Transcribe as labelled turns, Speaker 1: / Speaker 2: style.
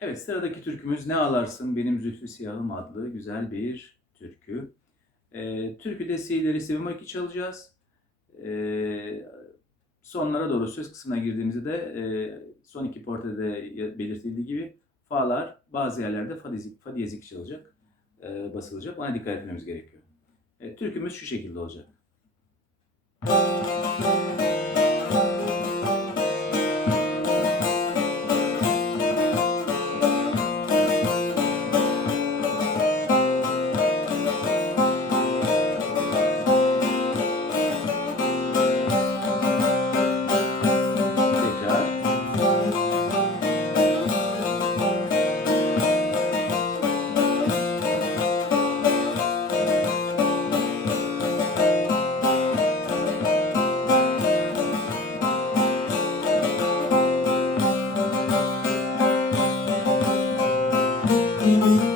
Speaker 1: Evet, sıradaki türkümüz Ne Ağlarsın Benim Zülfü Siyahım adlı güzel bir türkü. Ee, türküde si'leri Sivimaki çalacağız. Ee, sonlara doğru söz kısmına girdiğimizde de e, son iki portrede ya- belirtildiği gibi fa'lar bazı yerlerde fa diyezik, fa diyezik çalacak, e, basılacak. Ona dikkat etmemiz gerekiyor. E, türkümüz şu şekilde olacak.
Speaker 2: Música